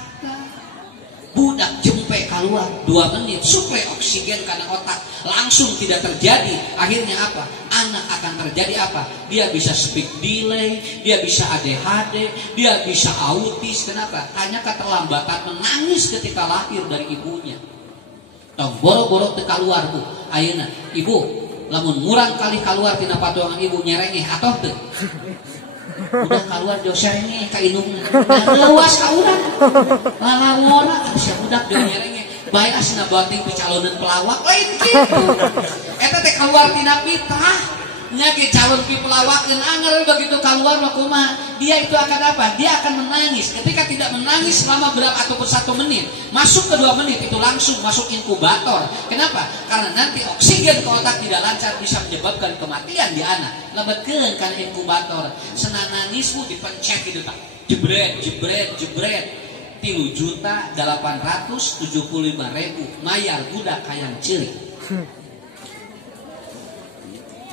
Budak jempek keluar 2 menit suplai oksigen karena otak langsung tidak terjadi. Akhirnya apa? Anak akan terjadi apa? Dia bisa speak delay, dia bisa ADHD, dia bisa autis. Kenapa? Hanya keterlambatan menangis ketika lahir dari ibunya. Tong boro-boro teu kaluar bu. Ayeuna ibu lamun murang kali keluar tina patuangan ibu nyerengeh atoh teu? Udah keluar jauh serengeh ka indungna. Leuwas ka urang. Lalawora bisa budak dia nyerengeh. Bae asna bating picaloneun pelawak lain kitu. Eta teh keluar tina fitrah. Nya ge calon pi pelawakeun anger begitu keluar mah kumaha? Dia itu akan apa? Dia akan menangis. Ketika tidak menangis selama berapa ataupun 1 menit, masuk ke 2 menit itu langsung masuk inkubator. Kenapa? Karena nanti oksigen ke otak tidak lancar bisa menyebabkan kematian di anak. Lebetkeun kana inkubator. Senang nangis bu dipencet gitu tak. Jebret. 3.875.000 mayar budak hayang cilik.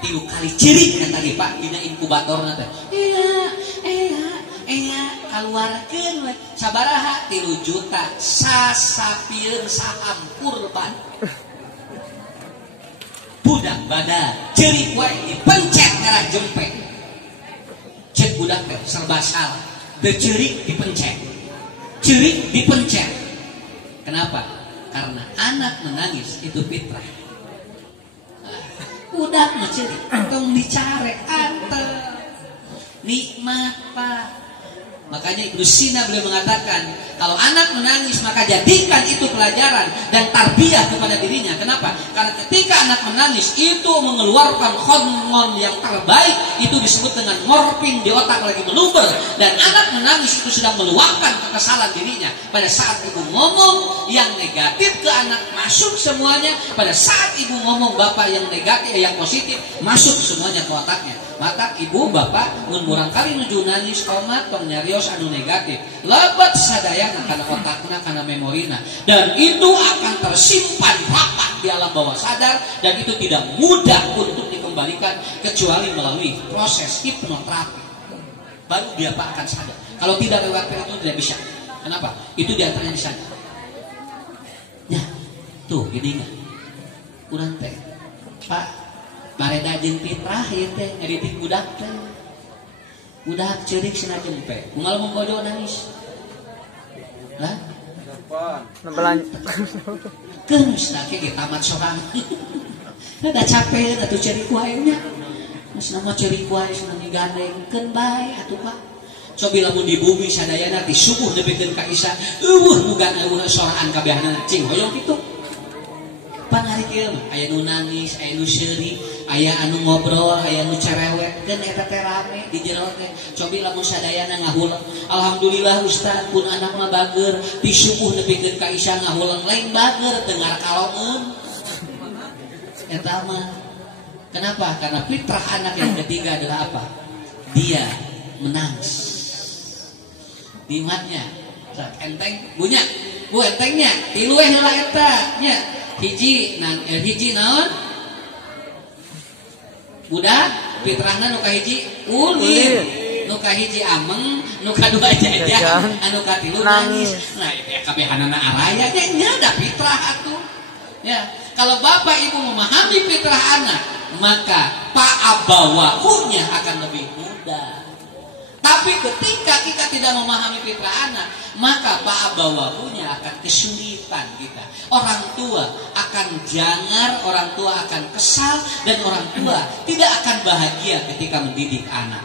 3 kali cirik kan tadi Pak dina inkubator nanti. Keluarkeun we sabaraha 3 juta sasapieun saham kurban. Budak badan cirik we dipencet karena jempek. Cek budak teh serba salah. Teu cirik dipencet. Cirik dipencet. Kenapa? Karena anak menangis itu fitrah. Udah ngecerik, tong dicare ante nikmat Pak. Makanya Ibnu Sina beliau mengatakan kalau anak menangis maka jadikan itu pelajaran dan tarbiyah kepada dirinya. Kenapa? Karena ketika anak menangis itu mengeluarkan hormon yang terbaik, itu disebut dengan morfin di otak lagi meluber, dan anak menangis itu sedang meluapkan kekesalan dirinya. Pada saat ibu ngomong yang negatif ke anak masuk semuanya, pada saat ibu ngomong bapak yang negatif yang positif masuk semuanya ke otaknya. Maka ibu bapak mun murang kali nuju nangis komat tong nyarios anu negatif lebat sadayana kana otakna kana memorina, dan itu akan tersimpan rapat di alam bawah sadar, dan itu tidak mudah untuk dikembalikan kecuali melalui proses hipnoterapi. Baru dia Pak akan sadar. Kalau tidak lewat itu tidak bisa. Kenapa? Itu diantaranya di sana. Ya, tuh gini nggak? Kurang teh Pak mareda jeung fitrah ieu teh ngadidik budak teh. Budak ceurik cenah jempek. Unggal menggojo nangis. Lah? Napan? Geus tah ge tamat sorangan. Da capek atuh ceurik wae nya. Geus nama ceurik wae cenah digandengkeun bae atuh Pak. Cobi lamun di bumi sadayana ti subuh nepikeun ka isya, bukan soraan kabehana cing hoyong kitu. Pan hari kieu aya nu nangis, aya nu seuri, aya anu ngobrol, aya nu cerewet, dan eta teh rame di jero teh. Cobi lamun sadayana ngahulang, alhamdulillah Ustaz pun anak mah bageur, ti subuh nepikeun ka isya ngahulang lain bageur teu ngakalongeun. Eta mah. Kenapa? Karena fitrah anak yang ketiga adalah apa? Dia menangis. Dimatnya, enteng, bunya, bu entengnya, tilu heula eta, nya. Hiji naon? Budak fitrahna nu kahiji ulin, nu kahiji ameng, nu kadua jajan, anu katilu nangis. Nah, ya kabehanana araya nya da fitrah atuh. Ya, kalau bapak ibu memahami fitrah anak, maka pa'abawahunya akan lebih mudah. Tapi ketika kita tidak memahami fitrah anak, maka pak abawahunya akan kesulitan kita. Orang tua akan jangar, orang tua akan kesal, dan orang tua tidak akan bahagia ketika mendidik anak.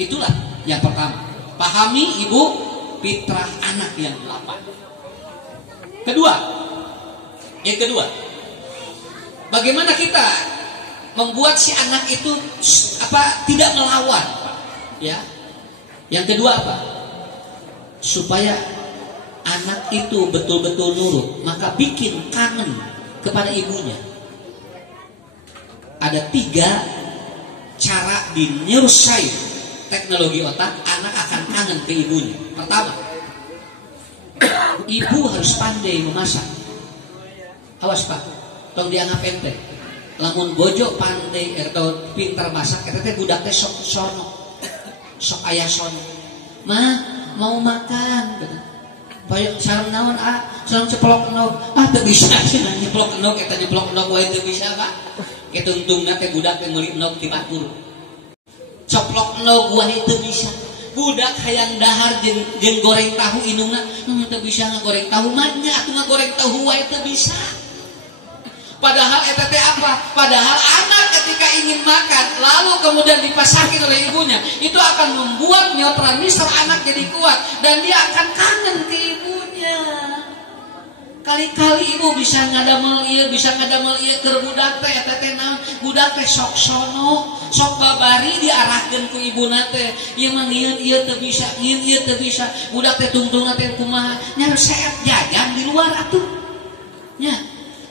Itulah yang pertama. Pahami ibu fitrah anak yang 8. Yang kedua, bagaimana kita membuat si anak itu tidak melawan, ya? Yang kedua apa? Supaya anak itu betul-betul nurut, maka bikin kangen kepada ibunya. Ada 3 cara dinyursai teknologi otak, anak akan kangen ke ibunya. Pertama, ibu harus pandai memasak. Awas pak, tong dianggap ente. Lamun bojo pandai atau pintar masak, kita teh budak teh sok ayah sono. Mah mau makan, bayar sarang naon sarang ceplok enog, teu bisa sih nyeplok enog, eta nyeplok enog wae teu bisa pak. Ketuntungna teh budak teh meuli enog ti batur. Ceplok enog wae teu bisa. Budak hayang dahar jeung goreng tahu indungna, teu bisa ngagoreng tahu mah nya atuh ngagoreng tahu wae teu bisa. Padahal eta teh apa? Padahal anak ketika ingin makan lalu kemudian dipasakin oleh ibunya, itu akan membuat neutralisme anak jadi kuat dan dia akan kangen ke ibunya. Kali-kali ibu bisa ngadamel ieu keur budak teh, eta teh naon? Budak teh sok sono, sok babari diarahkeun ku ibuna teh. Ieu mah ngieun ieu teu bisa, ngieun ieu teu bisa. Budak teh tungtungna teh kumaha? Nya resep jajan di luar atuh. Nya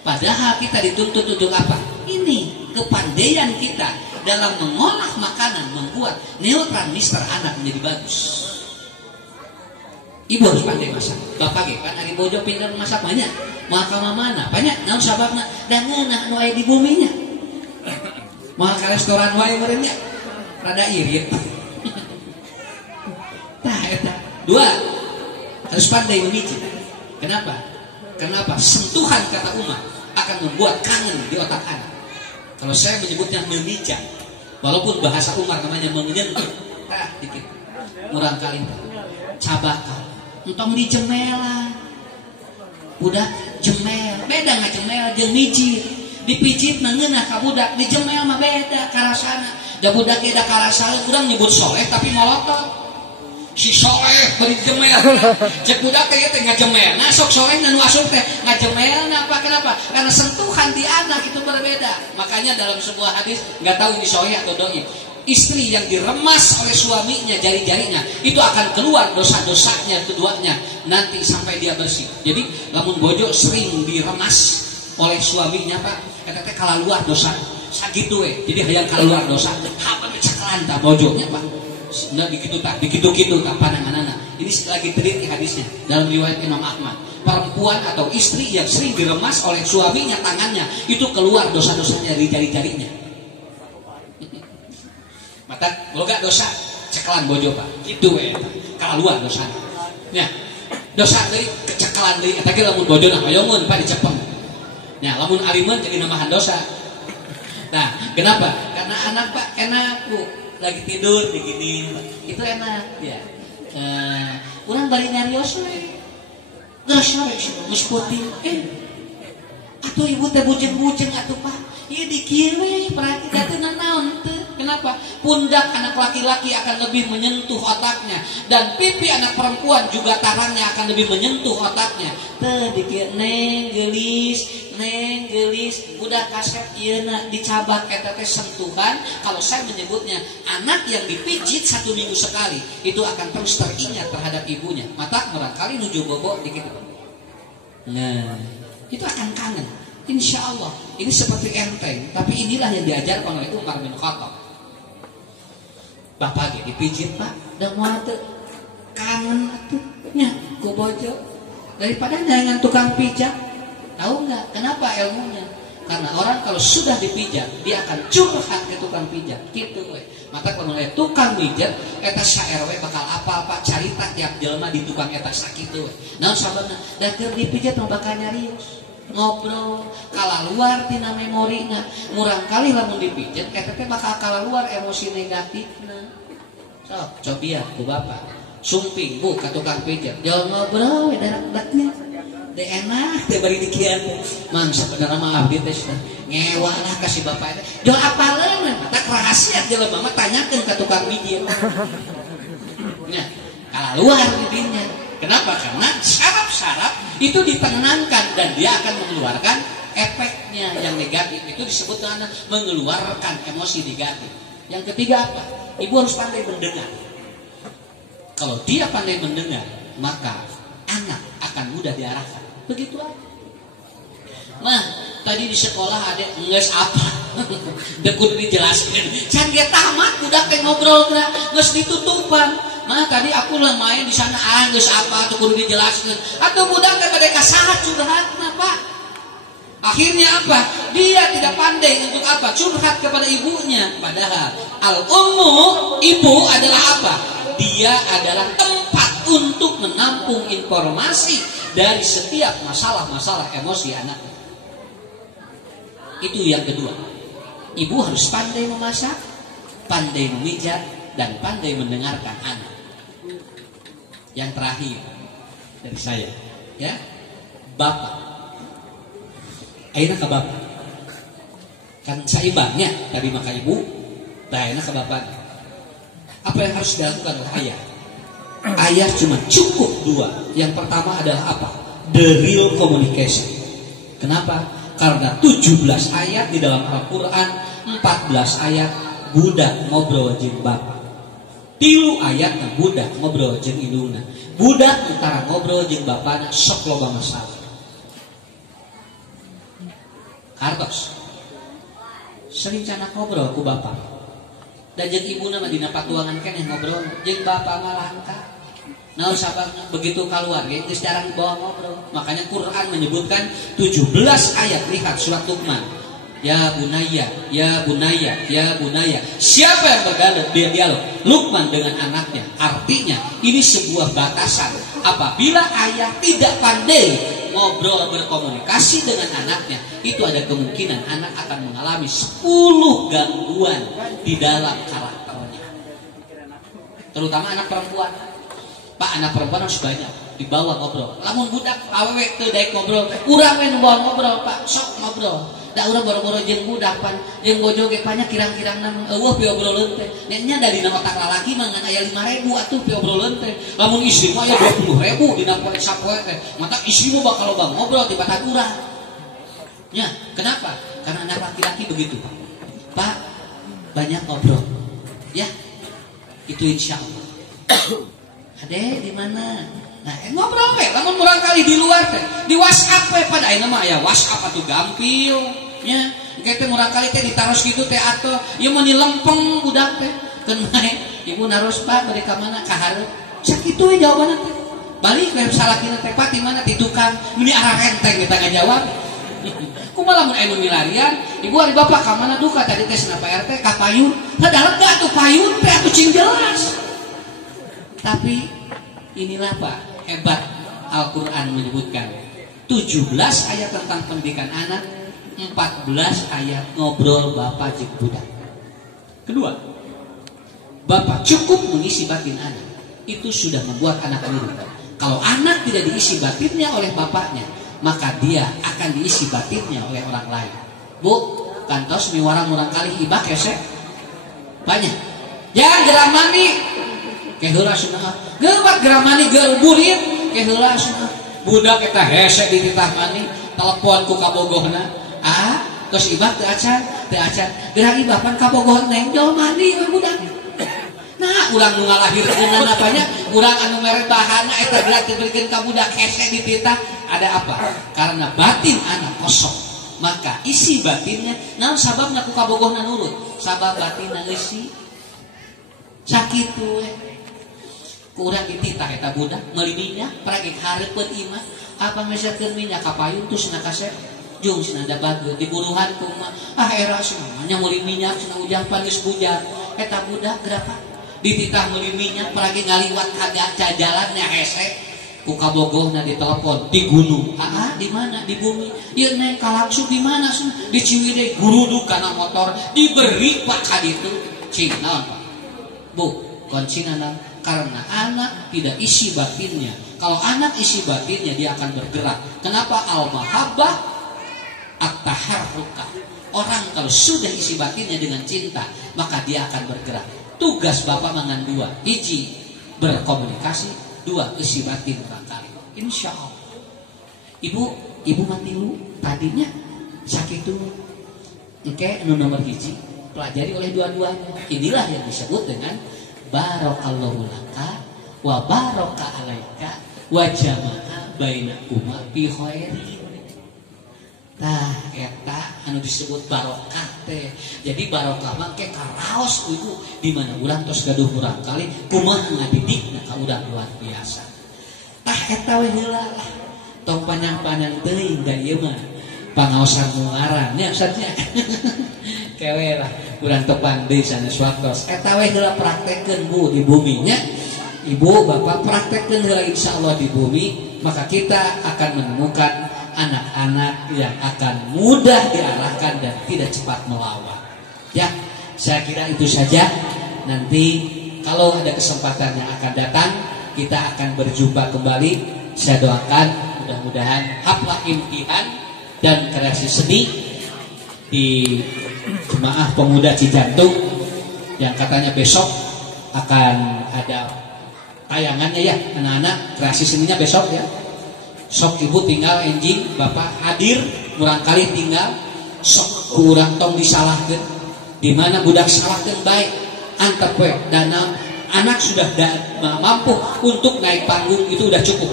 padahal kita dituntut untuk apa? Ini kepandaian kita dalam mengolah makanan membuat neurotransmitter anak menjadi bagus. Ibu harus pandai masak. Bapak ge kan ari bojo pintar masak banyak. Moal ka mana? Banyak naon sababna? Da ngeunah nu aya di buminya. Moal ka restoran wae meureun nya. Rada irit. Tah eta. 2, harus pandai memicit. Kenapa? Sentuhan kata Umar akan membuat kangen di otak anak. Kalau saya menyebutnya memijat, walaupun bahasa Umar namanya menyentuh, dikit, murang kali, cabakal, entong dijemela, budak jemel, beda nggak jemel, jeung mijit, dipijit nangeunah ka budak, dijemel mah beda karasana, da budak ge da karasana, urang nyebut soleh tapi molotot. Si soleh beri jemel, cek budak teh ngajemel, nah sok soleh nu asup teh ngajemel, apa kenapa? Karena sentuhan di anak itu berbeda. Makanya dalam sebuah hadis, nggak tahu ini sahih atau dhaif, istri yang diremas oleh suaminya jari-jarinya itu akan keluar dosa-dosanya keduanya nanti sampai dia bersih. Jadi lamun bojo sering diremas oleh suaminya pak, eta teh kalaluar dosa, sakitu we. Jadi hayang kalaluar dosa, apa cakalan ta bojonya pak. Nah dikitu tak pandanganana. Ini lagi teliti hadisnya dalam riwayat Imam Ahmad. Perempuan atau istri yang sering diremas oleh suaminya tangannya itu keluar dosa-dosanya dari jari-jarinya. Mata boga dosa cekalan bojo pak. Itu we keluar dosanya. Nya dosa deui kecekalan deui eta ge lamun bojona hoyongeun pak dicepeng. Nya lamun alimeun jadi namahan dosa. Nah, kenapa? Karena anak pak enak bu. Lagi tidur begini itu enak ya. Urang bari nyarios we geus putih atuh ibu teh bujeng-bujeng atuh pak ieu dikieu we perhati teh naon teu. Kenapa? Pundak anak laki-laki akan lebih menyentuh otaknya dan pipi anak perempuan juga tarangnya akan lebih menyentuh otaknya. Teu dikieu neng gelis udah kaset ieuna dicabak eta teh sentuhan. Kalau saya menyebutnya anak yang dipijit 1 minggu sekali itu akan terus teringat terhadap ibunya. Mata barangkali nuju bobo dikit. Nah, itu akan kangen. Insya Allah ini seperti enteng, tapi inilah yang diajarkan oleh Umar bin Khattab. Bapak ge dipijit pak, dan moal teu kangen atuh nya ku bojo daripada nyangan tukang pijat. Tahu nggak kenapa ilmunya? Karena orang kalau sudah dipijat dia akan curhat ke tukang pijat gitu we. Mata kalau tukang pijat eta saer we bakal apal pak carita tiap jelema di tukang eta sakitu we. Naon sababna? Da keur dipijat mah bakal nyarios. Ngobrol kalaluar tina memorina. Murang kali lamun dipijat eta teh bakal kalaluar emosi negatifna. Sok cobian ku bapak sumping bu ka tukang pijat jauh ngobrol darak-daraknya teh enak teh bari dikian mang sebenarnya mah abdi teh ngewa lah kasih bapak teh jual apaleun mata rahasia jelema mah tanyakeun ka tukang pijat nya kalaluar didinya. Kenapa? Karena saraf-saraf itu ditenangkan dan dia akan mengeluarkan efeknya yang negatif. Itu disebut dengan mengeluarkan emosi negatif. Yang ketiga apa? Ibu harus pandai mendengar. Kalau dia pandai mendengar, maka anak akan mudah diarahkan. Begitu aja. Mah, tadi di sekolah ada nges apa? Dekut dijelaskan. Can dia tamat budak teh ngobrol nges ditutupan. Mah tadi aku lah main di sana nges apa tuh kudu dijelaskan. Atau budak teh pada kasahat curhat Pak. Akhirnya apa? Dia tidak pandai untuk apa? Curhat kepada ibunya. Padahal al-ummu, ibu adalah apa? Dia adalah tempat untuk menampung informasi dari setiap masalah-masalah emosi anaknya. Itu yang kedua. Ibu harus pandai memasak, pandai memijat, dan pandai mendengarkan anak. Yang terakhir dari saya, ya, bapak. Ayeuna ke bapak. Kan saimbangnya tadi maka ibu, ayeuna ke bapak. Apa yang harus dilakukan oleh ayah? Ayah cuma cukup dua. Yang pertama adalah apa? The real communication. Kenapa? Karena 17 ayat di dalam Al-Quran, 14 ayat budak ngobrol jeung bapak. 3 ayatna budak ngobrol jeung indungna. Budak utara ngobrol jeung bapana sok loba masalah. Kartos sering cana ngobrol ku bapak. Dan jeung ibuna mah dina patuangan keneh ngobrol, jeung bapak mah langka. Naon sababna begitu keluar geus jarang dibawa ngobrol. Makanya Quran menyebutkan 17 ayat, lihat surat Luqman. Ya bunaya, ya bunaya, ya bunaya. Siapa yang berdialog? Luqman dengan anaknya. Artinya ini sebuah batasan. Apabila ayah tidak pandai ngobrol berkomunikasi dengan anaknya, itu ada kemungkinan anak akan mengalami 10 gangguan di dalam karakternya. Terutama anak perempuan. Pak, anak perempuan harus banyak dibawa ngobrol. Lamun budak awewe teu daek ngobrol, urang we nu bawa ngobrol, Pak. Sok ngobrol. Da urang boro-boro jeung budak pan, jeung bojo ge panya kirang-kirangna eueuh piobroleun teh. Nya dari na otak lalaki mah ngan aya 5.000 atuh piobroleun teh. Lamun istri mah aya 20.000 dina poe sapoe teh. Mata istri mah bakal loba ngobrol di batag urang. Nya, kenapa? Karena anak laki-laki begitu. Pak, banyak ngobrol. Ya. Itu insyaallah. Ade di mana? Nah, ngobrol we, lamun urang kali di luar teh, di WhatsApp we pada ayeuna mah aya WhatsApp atuh gampil nya. Engke teh urang kali teh ditaros kitu teh atuh, ieu mah lempeng budak teh. Keun bae, ibu naros Pak bade ka mana? Ka hareup. Sakitu we jawabanna teh. Balik we salakina teh Pak di mana? Di tukang. Meni arah renteng kita ngajawab. Kumaha mun aya nu milarian, ibu ari bapak ka mana duka tadi teh sana Pak RT ka payun. Hadalah ka atuh payun teh atuh cing jelas. Tapi inilah Pak, hebat Al-Quran menyebutkan 17 ayat tentang pendidikan anak, 14 ayat ngobrol bapak jeung budak. Kedua, bapak cukup mengisi batin anak. Itu sudah membuat anak nurut. Kalau anak tidak diisi batinnya oleh bapaknya, maka dia akan diisi batinnya oleh orang lain. Bu, kantos miwarang murang kali ibak hese banyak. Jangan gerak mandi keheula sunah. Geubat gerak mandi geul burit keheula sunah. Budak eta hese di titah mandi, telepon ku kabogohna. Tos ibak teu acan, teu acan. Gerak ibak pan kabogoh neng jol mandi we budak. Nah, ulang nu ngalahirkeun apanya? Urang anu mere bahana eta gerak dibeukeun ka budak hese di titah. Ada apa? Karena batin anak kosong. Maka isi batinnya, naon sababna ku kabogohna nurut? Sabab batinna isi sakitu we. Kurang dititah eta budak meuli minyak pragek hareupeun imah apa mesekeun minyak ka payun tuh cenah kasep jeung cenah da bageut diburuhan ku mah era cenah nya meuli minyak cenah ujang panis bujar eta budak berapa dititah meuli minyak pragek ngaliwat ka jalan nya hese ku kabogohna ditelepon di gunung di mana di bumi ieu neng kalangsu di mana cenah di Ciwidey guruduk kana motor diberi Pak ka ditu cing naon Pak Bu kuncinya karena anak tidak isi batinnya. Kalau anak isi batinnya dia akan bergerak. Kenapa? Al-mahabbah at-taharruka. Orang kalau sudah isi batinnya dengan cinta, maka dia akan bergerak. Tugas bapak mangan dua, hiji berkomunikasi, dua isi batin barangkali. Insya Allah. Ibu mati lu tadinya sakit dulu. Oke, nomor hiji pelajari oleh dua-duanya. Inilah yang disebut dengan barakallahu laka wa baraka alaika wa jama'a bainakuma fi khairin. Tah eta anu disebut barokah teh. Jadi barokah mah ke karaos ibu di mana urang tos gaduh urang kali kumaha ngadidikna ka urang luar biasa. Tah eta we heula lah. Tong panjang-panjang teuing da ieu mah pangaosan muaran nya saja. Kewe lah urang teu pandai sanes waktos. Eta we heula praktekkeun Bu di bumi nya. Ibu bapak praktekkeun heula insyaallah di bumi, maka kita akan menemukan anak-anak yang akan mudah diarahkan dan tidak cepat melawan. Ya, saya kira itu saja. Nanti kalau ada kesempatan yang akan datang, kita akan berjumpa kembali. Saya doakan mudah-mudahan haflah imtihan dan kreasi seni di Jemaah Pemuda Cijantung yang katanya besok akan ada tayangannya ya, anak-anak kreasi seninya besok ya. Sok ibu tinggal enjing bapak hadir murang kali tinggal sok kurang tong disalahkeun di mana budak salahkeun baik antep we dana anak sudah mampu untuk naik panggung itu udah cukup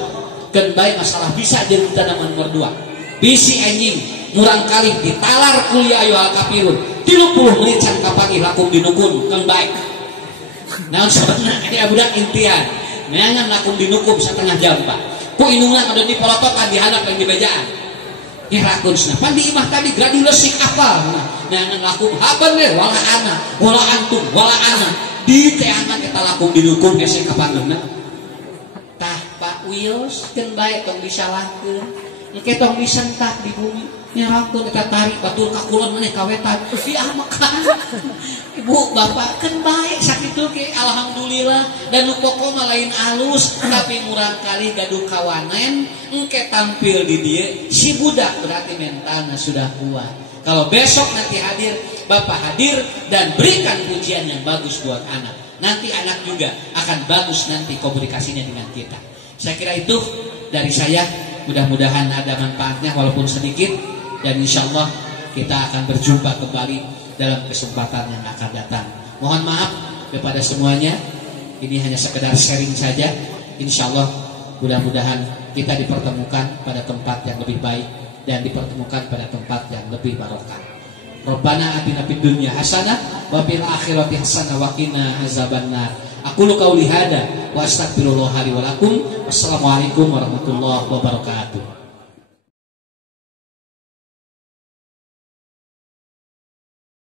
keun baik masalah bisa jadi tanaman nomor 2 bisi enjing murang kali ditalar kuliah ayo al kafirun 30 menit can kapagi lakum dinukun keun baik naon sebenarnya aya budak impian neangan lakum dinukun setengah jam Pak ku inungan ada di polotokan di handap yang di bejaan ngirakun pan di imah tadi gladi lesik apal nah ngelakuin haban deh wala anak wala antum wala anak di teangan kita lakuin didukung gesek kapangeuna tah Pak Wios kan baik tong disalahkeun engke tong disentak di bumi ngirakun kita tarik batur kakulon maneh kawetan diamakan ibu bapak kan baik sakitu ke alhamdulillah dan nu pokok mah lain alus tapi murang kali gaduh kawanen engke tampil di dia si budak berarti mentalnya sudah kuat. Kalau besok nanti hadir bapak hadir dan berikan pujian yang bagus buat anak, nanti anak juga akan bagus nanti komunikasinya dengan kita. Saya kira itu dari saya, mudah-mudahan ada manfaatnya walaupun sedikit dan insyaallah kita akan berjumpa kembali dalam kesempatan yang akan datang. Mohon maaf kepada semuanya. Ini hanya sekedar sharing saja. Insyaallah mudah-mudahan kita dipertemukan pada tempat yang lebih baik dan dipertemukan pada tempat yang lebih barokah. Rabbana atina fid dunya hasanah wa fil akhirati hasanah wa qina azabannar. Aqulu qauli hada wa astaghfirullah li wa lakum. Wassalamualaikum warahmatullahi wabarakatuh.